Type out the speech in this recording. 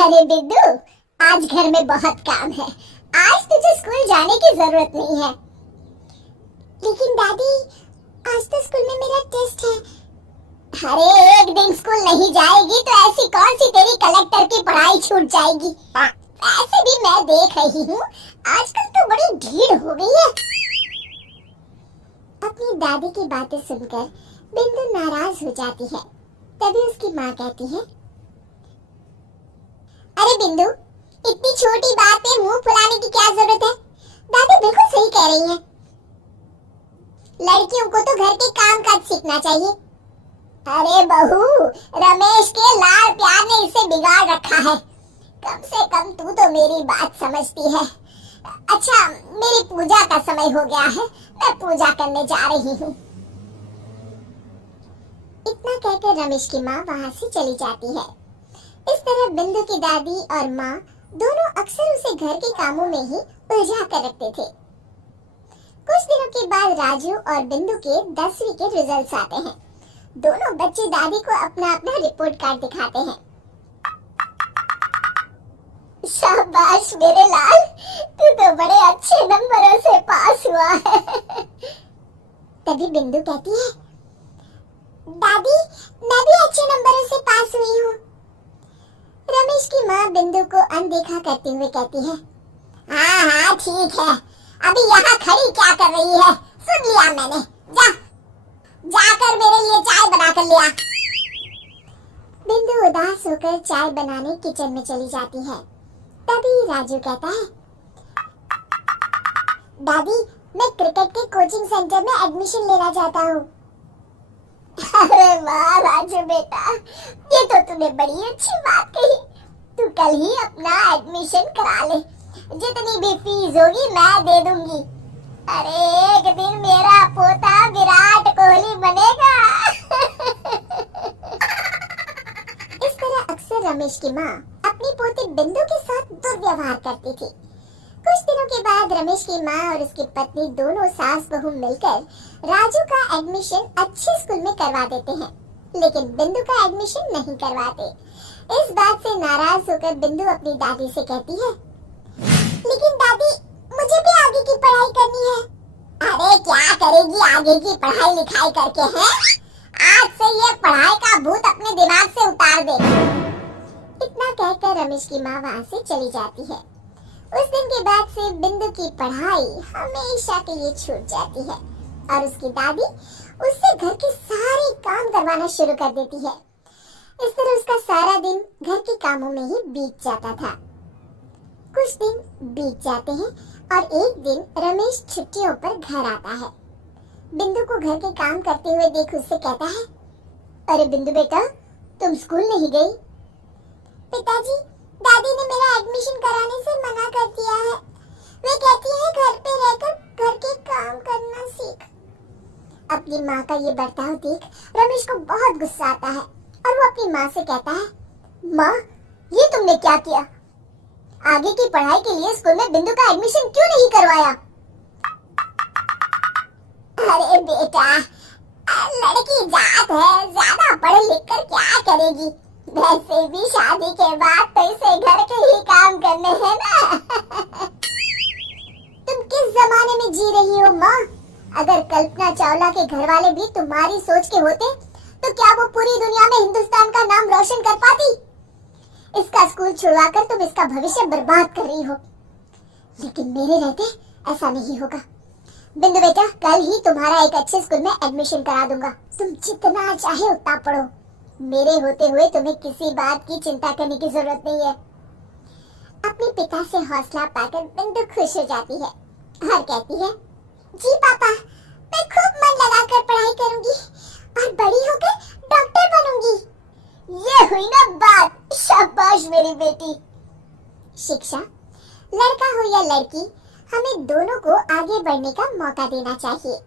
अरे बिंदु, आज घर में बहुत काम है। आज तुझे स्कूल जाने की जरूरत नहीं है। लेकिन दादी, आज तो स्कूल में मेरा टेस्ट है। अरे एक दिन स्कूल नहीं जाएगी तो ऐसी कौन सी तेरी कलेक्टर की पढ़ाई छूट जाएगी। ऐसे भी मैं देख रही हूँ आजकल तो बड़ी भीड़ हो गई है। अपनी दादी की बातें सुनकर बिंदु नाराज हो जाती है। तभी उसकी माँ कहती है, अरे बिंदु, इतनी छोटी बात पे मुंह फुलाने की क्या जरूरत है। दादी बिल्कुल सही कह रही है। लड़कियों को तो घर के काम काज सीखना चाहिए। अरे बहू, रमेश के लाड़ प्यार ने इसे बिगाड़ रखा है। कम से कम तू तो मेरी बात समझती है। अच्छा, मेरी पूजा का समय हो गया है, मैं पूजा करने जा रही हूँ। इतना कहकर रमेश की माँ वहाँ से चली जाती है। इस तरह बिंदु की दादी और माँ दोनों अक्सर उसे घर के कामों में ही उलझा कर रखते थे। कुछ दिनों के बाद राजू और बिंदु के 10वीं के रिजल्ट्स आते हैं। दोनों बच्चे दादी को अपना अपना रिपोर्ट कार्ड दिखाते हैं। शाबाश मेरे लाल, तू तो बड़े अच्छे नंबरों से पास हुआ है। तभी बिंदु कहती है, दादी मैं भी अच्छे नंबरों से पास हुई हूँ। रमेश की माँ बिंदु को अनदेखा करते हुए कहती है, हाँ हाँ ठीक है, अभी यहाँ खड़ी क्या कर रही है, सुन लिया मैंने। जाकर मेरे लिए चाय बना कर लिया। बिंदु उदास होकर चाय बनाने किचन में चली जाती है। तभी राजू कहता है, दादी मैं क्रिकेट के कोचिंग सेंटर में एडमिशन लेना चाहता हूँ। अरे वाह राजू बेटा, ये तो तूने बड़ी अच्छी बात कही। तू कल ही अपना एडमिशन करा ले, जितनी भी फीस होगी मैं दे दूंगी। अरे एक दिन मेरा पोता विराट कोहली बनेगा। इस तरह अक्सर रमेश की माँ अपनी पोती बिंदु के साथ दुर्व्यवहार करती थी। कुछ दिनों के बाद रमेश की माँ और उसकी पत्नी दोनों सास बहू मिलकर राजू का एडमिशन अच्छे स्कूल में करवा देते हैं, लेकिन बिंदु का एडमिशन नहीं करवाते। इस बात से नाराज होकर बिंदु अपनी दादी से कहती है, लेकिन दादी मुझे भी आगे की पढ़ाई करनी है। अरे क्या करेगी आगे की पढ़ाई लिखाई करके है? आज से ये पढ़ाई का भूत अपने दिमाग से उतार दे। इतना कहकर रमेश की माँ वहाँ से चली जाती है। उस दिन के बाद से बिंदु की पढ़ाई हमेशा के लिए छूट जाती है और उसकी दादी उससे घर के सारे काम करवाना शुरू कर देती है। इस तरह उसका सारा दिन घर के कामों में ही बीत जाता था। कुछ दिन बीत जाते हैं और एक दिन रमेश छुट्टियों पर घर आता है। बिंदु को घर के काम करते हुए देख उससे कहता है, अरे बिंदु बेटा, तुम स्कूल नहीं गई? पिताजी, दादी ने मेरा एडमिशन कराने से मना कर दिया है। वे कहती है घर पे रहकर घर के काम करना सीख। अपनी माँ का ये बर्ताव देख रमेश को बहुत गुस्सा आता है और वो अपनी माँ से कहता है, माँ ये तुमने क्या किया? आगे की पढ़ाई के लिए स्कूल में बिंदु का एडमिशन क्यों नहीं करवाया? अरे बेटा, लड़की जात है, ज्यादा पढ़ लिख कर क्या करेगी? वैसे भी शादी के बाद तो इसे घर के ही काम करने हैं ना। तुम किस जमाने में जी रही हो माँ? अगर कल्पना चावला के घर वाले भी तुम्हारी सोच के होते तो क्या वो पूरी दुनिया में हिंदुस्तान का नाम रोशन कर पाती? इसका स्कूल छुड़वाकर तुम इसका भविष्य बर्बाद कर रही हो, लेकिन मेरे रहते ऐसा नहीं होगा। बिंदु बेटा, कल ही तुम्हारा एक अच्छे स्कूल में एडमिशन करा दूंगा। तुम जितना चाहे उतना पढ़ो। मेरे होते हुए तुम्हें किसी बात की चिंता करने की जरूरत नहीं है। अपने पिता से हौसला पाकर बिंदु खुश हो जाती है और कहती है, जी पापा, मैं खूब मन लगाकर पढ़ाई करूंगी और बड़ी होकर डॉक्टर बनूंगी। ये हुई ना बात, शाबाश मेरी बेटी। शिक्षा, लड़का हो या लड़की, हमें दोनों को आगे बढ़ने का मौका देना चाहिए।